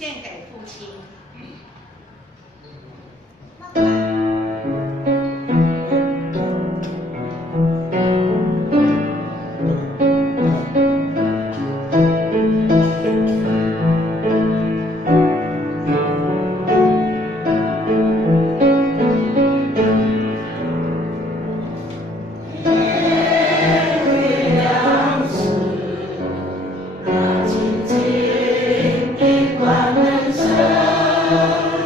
献给父亲。静静地关门声。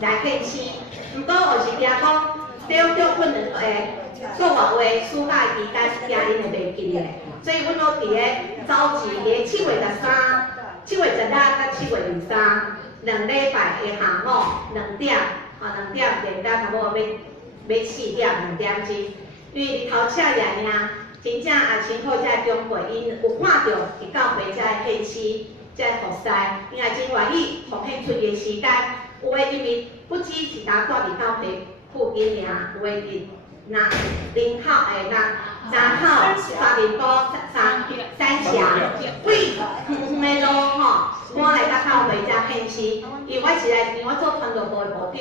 来献星。毋过有时惊讲，中可能做外话，暑假期间家人会袂记咧，所以阮都伫咧召集咧7月13、7月16到7月23，2礼拜的下午2点，2点电到差不多要4点2点钟，因为日头赤热尔，真正也辛苦遮长辈，因有看到伫教会遮的献诗、遮服侍，因也真愿意奉献出伊的时间。有诶，因为不只是单住伫教会附近尔，有诶伫林口南口、沙林埔、三峡，为远远的路吼，我来到教会遮献诗。因为我是来，因为我做传道部的部长，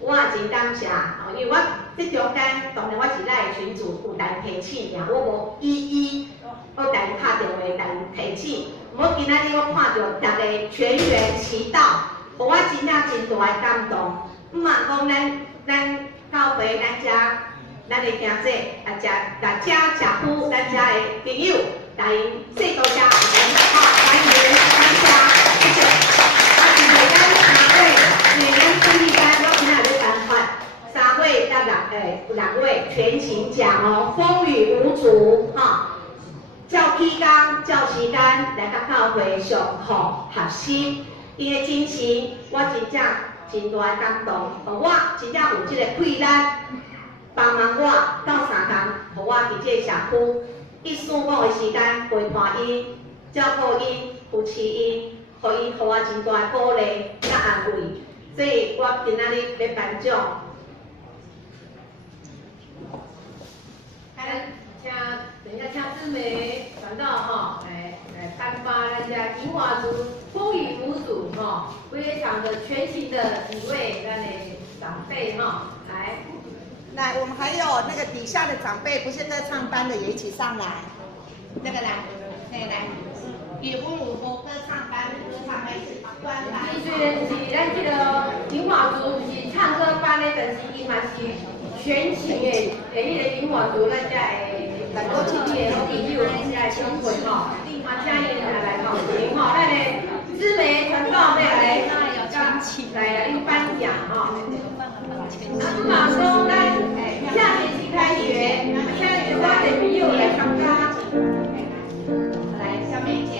我也真感谢。因为我这中间，当然我是咱的群主有代提醒尔，我无一一我代拍电话代提醒。我今仔日我看到大家全员祈祷，互我真正真大的感动。毋茫讲咱教会咱会行这大家食苦，咱遮的朋友，来谢多谢，好欢迎大家，谢谢。因为咱3月，因为咱春季班，我今仔日办法3月到6月全勤奖哦，风雨无阻哈。照起工、照时间来甲教会上课学习，伊的精神我真正真大的感动，我真正有这个气力。帮忙我到3天，互我伫这社区145的时间陪伴因、照顾因、扶持因，互我真大的鼓励甲安慰。所以我今仔日要颁奖。等一下，请志梅传道哈，来颁发大家银华族风雨无阻哈，非常的全勤的几位咱的长辈哈，来，我们还有那个底下的长辈，不是在唱班的也一起上来。那个来，因为阮有无歌唱班是专班。虽然是咱这个银华族是唱歌班的，但是伊嘛是全勤的，迄个银华族咱遮的很多亲戚的朋友，咱遮的亲戚吼，请伊来报名吼，咱的知名传道要来颁奖吼。马上咱下学期开学，现在有我的朋友来参加，来，下面一件，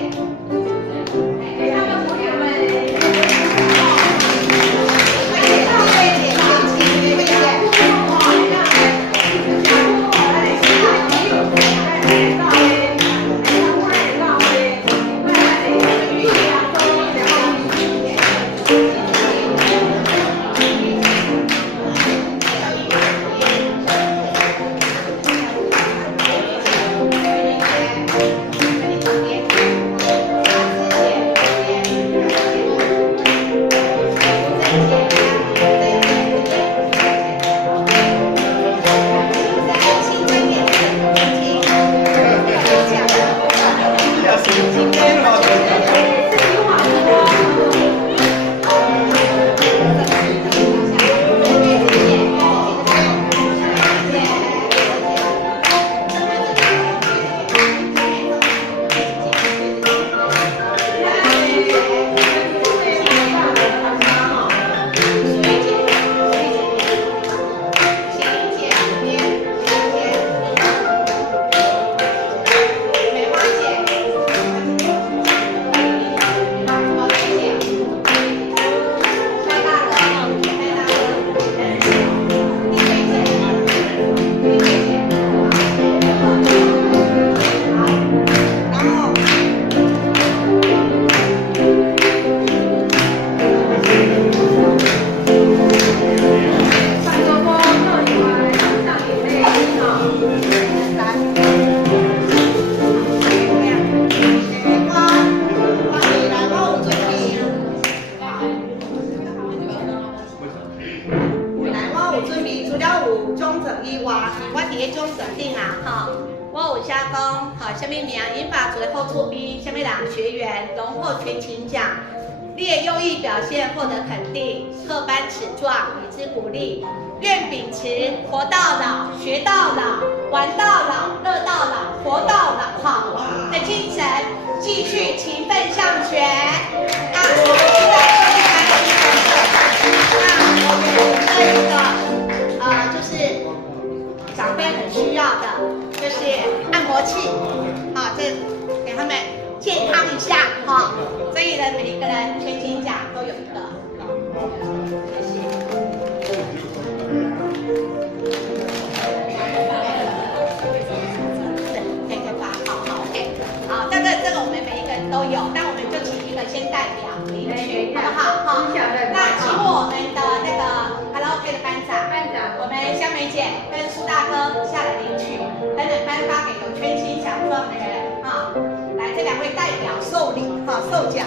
给他们朋友们。愿秉持活到老、学到老、玩到老、乐到老、活到老好的精神，继续勤奋上学。啊，现在这一个就是长辈很需要的，就是按摩器，好，这给他们健康一下哈。所以呢，每一个人全勤奖都有一个。谢谢。可以发，好 ，OK， 好，这个我们每一个人都有，但我们就请一个先代表领取，好不好？好，那请我们的那个卡拉 OK 的班长，我们香梅姐跟苏大哥下来领取，等等颁发给有全勤奖状的人，哈，来这两位代表受礼，哈，受奖。